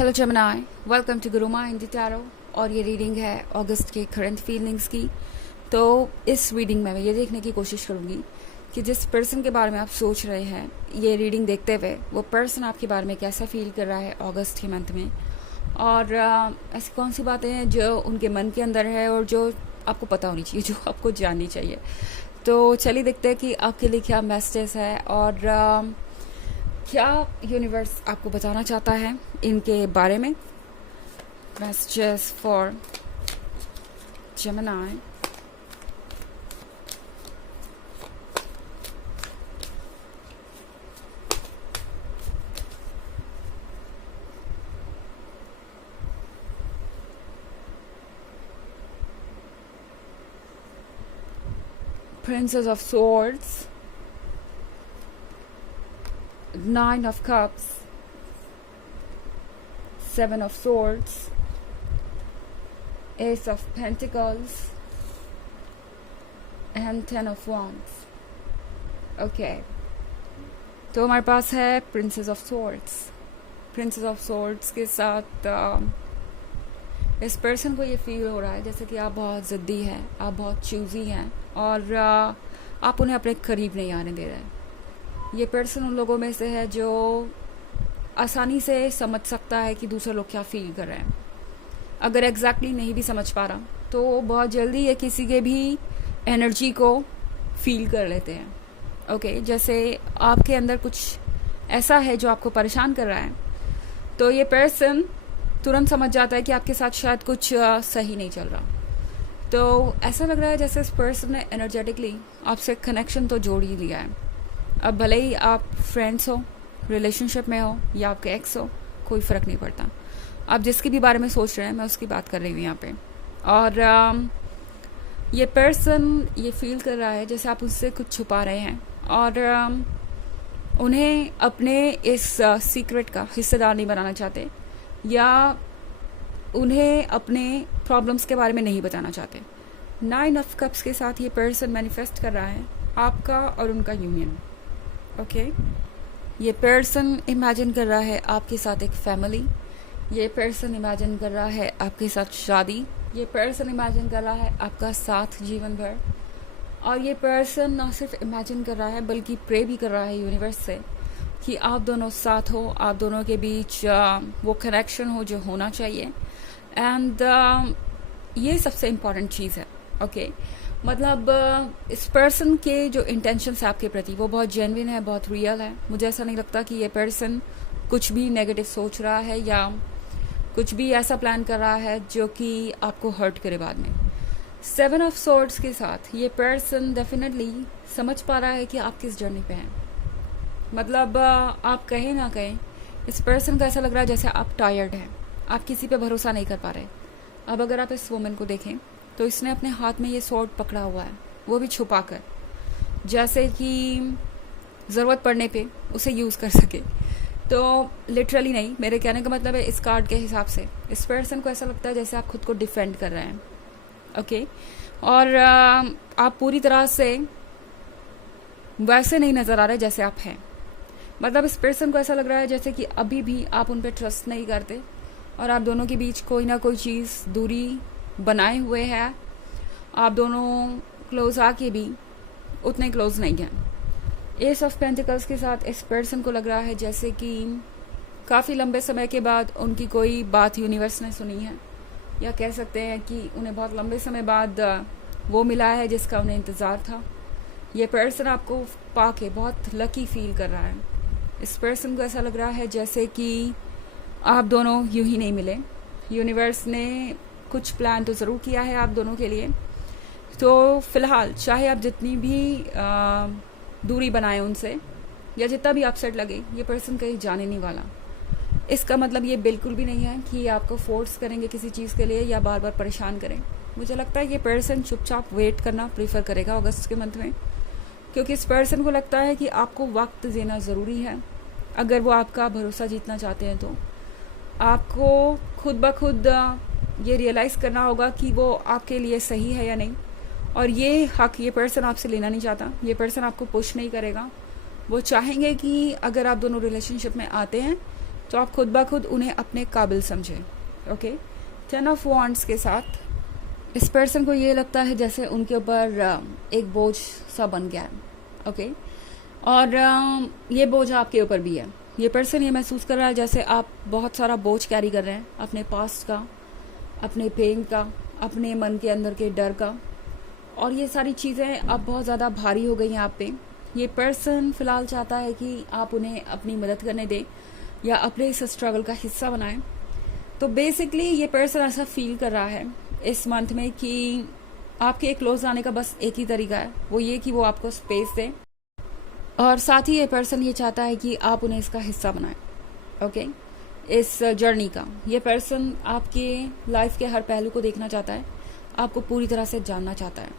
Hello Gemini, welcome to Guru mind tarot. और ये reading है अगस्त के करंट फीलिंग्स की। तो इस रीडिंग में मैं ये देखने की कोशिश करूँगी कि जिस पर्सन के बारे में आप सोच रहे हैं, ये रीडिंग देखते हुए वो पर्सन आपके बारे में कैसा फील कर रहा है अगस्त के मंथ में, और ऐसी कौन सी बातें हैं जो उनके मन के अंदर है और जो आपको पता होनी चाहिए, जो आपको जाननी चाहिए। तो चलिए देखते हैं कि आपके लिए क्या मैसेज है और क्या यूनिवर्स आपको बताना चाहता है इनके बारे में। Messages for Gemini. Princess of Swords, Nine of Cups, Seven of Swords, Ace of Pentacles, and Ten of Wands. Okay, तो हमारे पास है Princess of Swords। Princess of Swords के साथ इस पर्सन को ये फील हो रहा है जैसे कि आप बहुत ज़िद्दी हैं, आप बहुत चूज़ी हैं और आप उन्हें अपने करीब नहीं आने दे रहे। ये पर्सन उन लोगों में से है जो आसानी से समझ सकता है कि दूसरे लोग क्या फील कर रहे हैं। अगर एग्जैक्टली नहीं भी समझ पा रहा तो बहुत जल्दी ये किसी के भी एनर्जी को फील कर लेते हैं। ओके, जैसे आपके अंदर कुछ ऐसा है जो आपको परेशान कर रहा है, तो ये पर्सन तुरंत समझ जाता है कि आपके साथ शायद कुछ सही नहीं चल रहा। तो ऐसा लग रहा है जैसे इस पर्सन ने एनर्जेटिकली आपसे कनेक्शन तो जोड़ ही लिया है। अब भले ही आप फ्रेंड्स हो, रिलेशनशिप में हो या आपके एक्स हो, कोई फ़र्क नहीं पड़ता। आप जिसके भी बारे में सोच रहे हैं मैं उसकी बात कर रही हूँ यहाँ पे। और ये पर्सन ये फील कर रहा है जैसे आप उससे कुछ छुपा रहे हैं और उन्हें अपने इस सीक्रेट का हिस्सेदार नहीं बनाना चाहते या उन्हें अपने प्रॉब्लम्स के बारे में नहीं बताना चाहते। 9 ऑफ कप्स के साथ ये पर्सन मैनिफेस्ट कर रहा है आपका और उनका यूनियन। ओके, ये पर्सन इमेजिन कर रहा है आपके साथ एक फैमिली, ये पर्सन इमेजिन कर रहा है आपके साथ शादी, ये पर्सन इमेजिन कर रहा है आपका साथ जीवन भर। और ये पर्सन ना सिर्फ इमेजिन कर रहा है बल्कि प्रे भी कर रहा है यूनिवर्स से कि आप दोनों साथ हो, आप दोनों के बीच वो कनेक्शन हो जो होना चाहिए। एंड ये सबसे इम्पॉर्टेंट चीज़ है। ओके, मतलब इस पर्सन के जो इंटेंशंस है आपके प्रति वो बहुत जेन्युइन है, बहुत रियल है। मुझे ऐसा नहीं लगता कि ये पर्सन कुछ भी नेगेटिव सोच रहा है या कुछ भी ऐसा प्लान कर रहा है जो कि आपको हर्ट करे बाद में। 7 ऑफ सोर्ड्स के साथ ये पर्सन डेफिनेटली समझ पा रहा है कि आप किस जर्नी पे हैं। मतलब आप कहें ना कहें, इस पर्सन को ऐसा लग रहा है जैसे आप टायर्ड हैं, आप किसी पे भरोसा नहीं कर पा रहे। अब अगर आप इस वुमन को देखें तो इसने अपने हाथ में ये स्वॉर्ड पकड़ा हुआ है, वो भी छुपा कर, जैसे कि ज़रूरत पड़ने पे उसे यूज़ कर सके। तो लिटरली नहीं, मेरे कहने का मतलब है इस कार्ड के हिसाब से इस पर्सन को ऐसा लगता है जैसे आप खुद को डिफेंड कर रहे हैं। ओके, और आप पूरी तरह से वैसे नहीं नज़र आ रहे जैसे आप हैं। मतलब इस पर्सन को ऐसा लग रहा है जैसे कि अभी भी आप उन पर ट्रस्ट नहीं करते और आप दोनों के बीच कोई ना कोई चीज़ दूरी बनाए हुए है। आप दोनों क्लोज आके भी उतने क्लोज नहीं हैं। एस ऑफ पेंटिकल्स के साथ इस पर्सन को लग रहा है जैसे कि काफ़ी लंबे समय के बाद उनकी कोई बात यूनिवर्स ने सुनी है, या कह सकते हैं कि उन्हें बहुत लंबे समय बाद वो मिला है जिसका उन्हें इंतज़ार था। ये पर्सन आपको पाके बहुत लकी फील कर रहा है। इस पर्सन को ऐसा लग रहा है जैसे कि आप दोनों यूं ही नहीं मिले, यूनिवर्स ने कुछ प्लान तो ज़रूर किया है आप दोनों के लिए। तो फ़िलहाल चाहे आप जितनी भी दूरी बनाएं उनसे या जितना भी अपसेट लगे, ये पर्सन कहीं जाने नहीं वाला। इसका मतलब ये बिल्कुल भी नहीं है कि आपको फोर्स करेंगे किसी चीज़ के लिए या बार बार परेशान करें। मुझे लगता है ये पर्सन चुपचाप वेट करना प्रीफर करेगा अगस्त के मंथ में, क्योंकि इस पर्सन को लगता है कि आपको वक्त देना ज़रूरी है। अगर वो आपका भरोसा जीतना चाहते हैं तो आपको खुद ब खुद ये रियलाइज़ करना होगा कि वो आपके लिए सही है या नहीं। और ये हक ये पर्सन आपसे लेना नहीं चाहता। ये पर्सन आपको पुश नहीं करेगा। वो चाहेंगे कि अगर आप दोनों रिलेशनशिप में आते हैं तो आप खुद ब खुद उन्हें अपने काबिल समझें। ओके, 10 ऑफ वॉन्ड्स के साथ इस पर्सन को ये लगता है जैसे उनके ऊपर एक बोझ सा बन गया है। ओके, और ये बोझ आपके ऊपर भी है। ये पर्सन ये महसूस कर रहा है जैसे आप बहुत सारा बोझ कैरी कर रहे हैं, अपने पास्ट का, अपने पेन का, अपने मन के अंदर के डर का, और ये सारी चीज़ें अब बहुत ज़्यादा भारी हो गई हैं आप पे। ये पर्सन फ़िलहाल चाहता है कि आप उन्हें अपनी मदद करने दें या अपने इस स्ट्रगल का हिस्सा बनाएं। तो बेसिकली ये पर्सन ऐसा फील कर रहा है इस मंथ में कि आपके क्लोज आने का बस एक ही तरीका है, वो ये कि वो आपको स्पेस दे, और साथ ही ये पर्सन ये चाहता है कि आप उन्हें इसका हिस्सा बनाएं। ओके, इस जर्नी का ये पर्सन आपके लाइफ के हर पहलू को देखना चाहता है, आपको पूरी तरह से जानना चाहता है।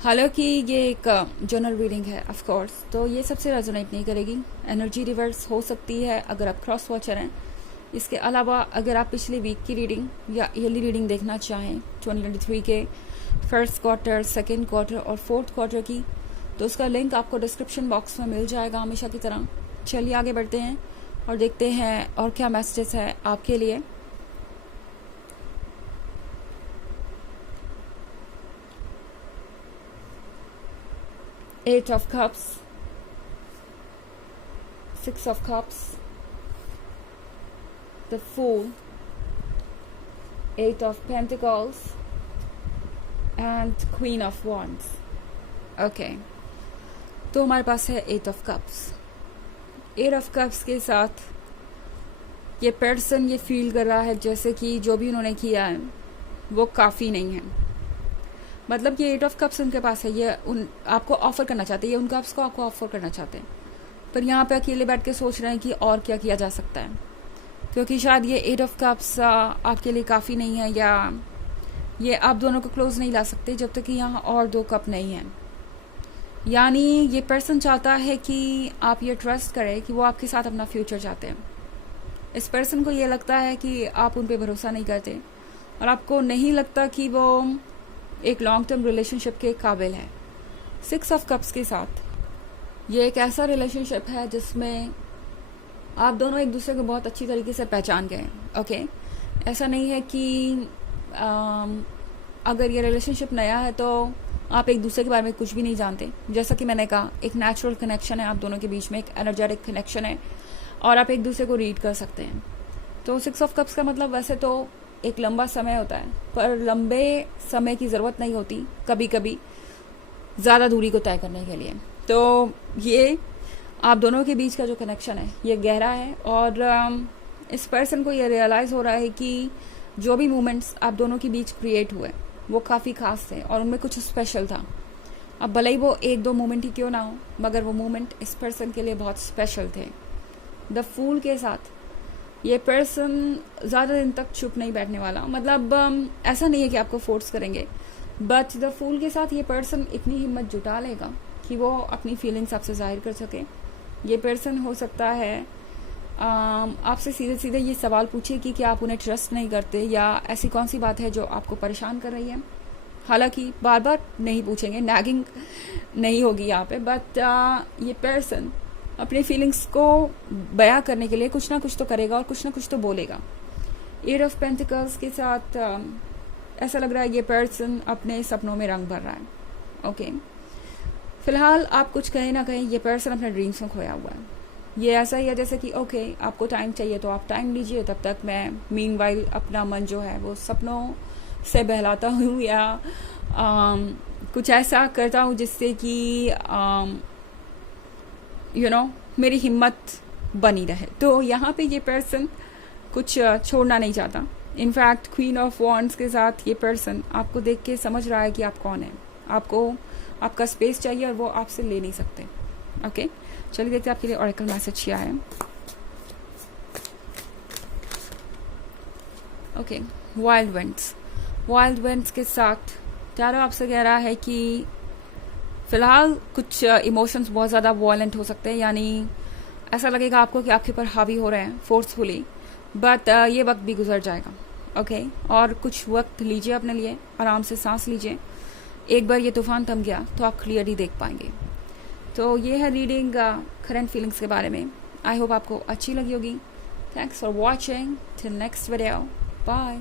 हालांकि ये एक जनरल रीडिंग है ऑफ कोर्स, तो ये सबसे रेजोनेट नहीं करेगी। एनर्जी रिवर्स हो सकती है अगर आप क्रॉस वॉचर हैं। इसके अलावा अगर आप पिछले वीक की रीडिंग या ईयरली रीडिंग देखना चाहें 2023 के फर्स्ट क्वार्टर, सेकेंड क्वार्टर और फोर्थ क्वार्टर की, तो उसका लिंक आपको डिस्क्रिप्शन बॉक्स में मिल जाएगा हमेशा की तरह। चलिए आगे बढ़ते हैं और देखते हैं और क्या मैसेजेस है आपके लिए। Eight of Cups, Six of Cups, the Fool, Eight of Pentacles and Queen of Wands. Okay, तो हमारे पास है Eight of Cups. Eight of Cups के साथ ये पर्सन ये फील कर रहा है जैसे कि जो भी उन्होंने किया है वो काफ़ी नहीं है। मतलब कि 8 ऑफ कप्स उनके पास है, ये उन आपको ऑफर करना चाहते हैं, ये उन कप्स को आपको ऑफर करना चाहते हैं, पर यहाँ पे अकेले बैठ के सोच रहे हैं कि और क्या किया जा सकता है, क्योंकि शायद ये 8 ऑफ कप्स आपके लिए काफ़ी नहीं है, या ये आप दोनों को क्लोज नहीं ला सकते जब तक कि यहाँ और 2 कप नहीं है। यानी ये पर्सन चाहता है कि आप ये ट्रस्ट करें कि वो आपके साथ अपना फ्यूचर चाहते हैं। इस पर्सन को ये लगता है कि आप उन पर भरोसा नहीं करते और आपको नहीं लगता कि वो एक लॉन्ग टर्म रिलेशनशिप के काबिल है। 6 ऑफ कप्स के साथ ये एक ऐसा रिलेशनशिप है जिसमें आप दोनों एक दूसरे को बहुत अच्छी तरीके से पहचान गए। ओके, ऐसा नहीं है कि अगर ये रिलेशनशिप नया है तो आप एक दूसरे के बारे में कुछ भी नहीं जानते। जैसा कि मैंने कहा, एक नेचुरल कनेक्शन है आप दोनों के बीच में, एक एनर्जेटिक कनेक्शन है और आप एक दूसरे को रीड कर सकते हैं। तो 6 ऑफ कप्स का मतलब वैसे तो एक लंबा समय होता है, पर लंबे समय की ज़रूरत नहीं होती कभी कभी ज़्यादा दूरी को तय करने के लिए। तो ये आप दोनों के बीच का जो कनेक्शन है ये गहरा है, और इस पर्सन को ये रियलाइज़ हो रहा है कि जो भी मोमेंट्स आप दोनों के बीच क्रिएट हुए वो काफ़ी खास थे और उनमें कुछ स्पेशल था। अब भले ही वो 1-2 मोमेंट ही क्यों ना हो, मगर वो मोमेंट इस पर्सन के लिए बहुत स्पेशल थे। द फूल के साथ ये पर्सन ज़्यादा दिन तक चुप नहीं बैठने वाला। मतलब ऐसा नहीं है कि आपको फोर्स करेंगे, बट द फूल के साथ ये पर्सन इतनी हिम्मत जुटा लेगा कि वो अपनी फीलिंग्स आपसे जाहिर कर सके। ये पर्सन हो सकता है आपसे सीधे सीधे ये सवाल पूछे कि क्या आप उन्हें ट्रस्ट नहीं करते, या ऐसी कौन सी बात है जो आपको परेशान कर रही है। हालांकि बार बार नहीं पूछेंगे, नैगिंग नहीं होगी यहाँ पे, बट ये पर्सन अपनी फीलिंग्स को बयां करने के लिए कुछ ना कुछ तो करेगा और कुछ ना कुछ तो बोलेगा। 8 ऑफ पेंटिकल्स के साथ ऐसा लग रहा है ये पर्सन अपने सपनों में रंग भर रहा है। ओके, फिलहाल आप कुछ कहें ना कहें ये पर्सन अपने ड्रीम्स में खोया हुआ है। ये ऐसा ही है जैसे कि ओके, आपको टाइम चाहिए तो आप टाइम लीजिए, तब तक मैं मीनवाइल अपना मन जो है वो सपनों से बहलाता हूँ या कुछ ऐसा करता हूँ जिससे कि मेरी हिम्मत बनी रहे। तो यहाँ पे ये पर्सन कुछ छोड़ना नहीं चाहता। इनफैक्ट क्वीन ऑफ वॉन्ड्स के साथ ये पर्सन आपको देख के समझ रहा है कि आप कौन है, आपको आपका स्पेस चाहिए और वो आपसे ले नहीं सकते। ओके, चलिए देखते हैं आपके लिए ऑरेकल मैसेज क्या है। ओके, वाइल्ड विंड्स के साथ टैरो आपसे कह रहा है कि फ़िलहाल कुछ इमोशंस बहुत ज़्यादा वॉयलेंट हो सकते हैं, यानी ऐसा लगेगा आपको कि आपके ऊपर हावी हो रहे हैं फोर्सफुली, बट ये वक्त भी गुजर जाएगा। ओके, और कुछ वक्त लीजिए अपने लिए, आराम से सांस लीजिए। एक बार ये तूफान थम गया तो आप क्लियरली देख पाएंगे। तो ये है रीडिंग करंट फीलिंग्स के बारे में। आई होप आपको अच्छी लगी होगी। Thanks for watching. Till next video. Bye.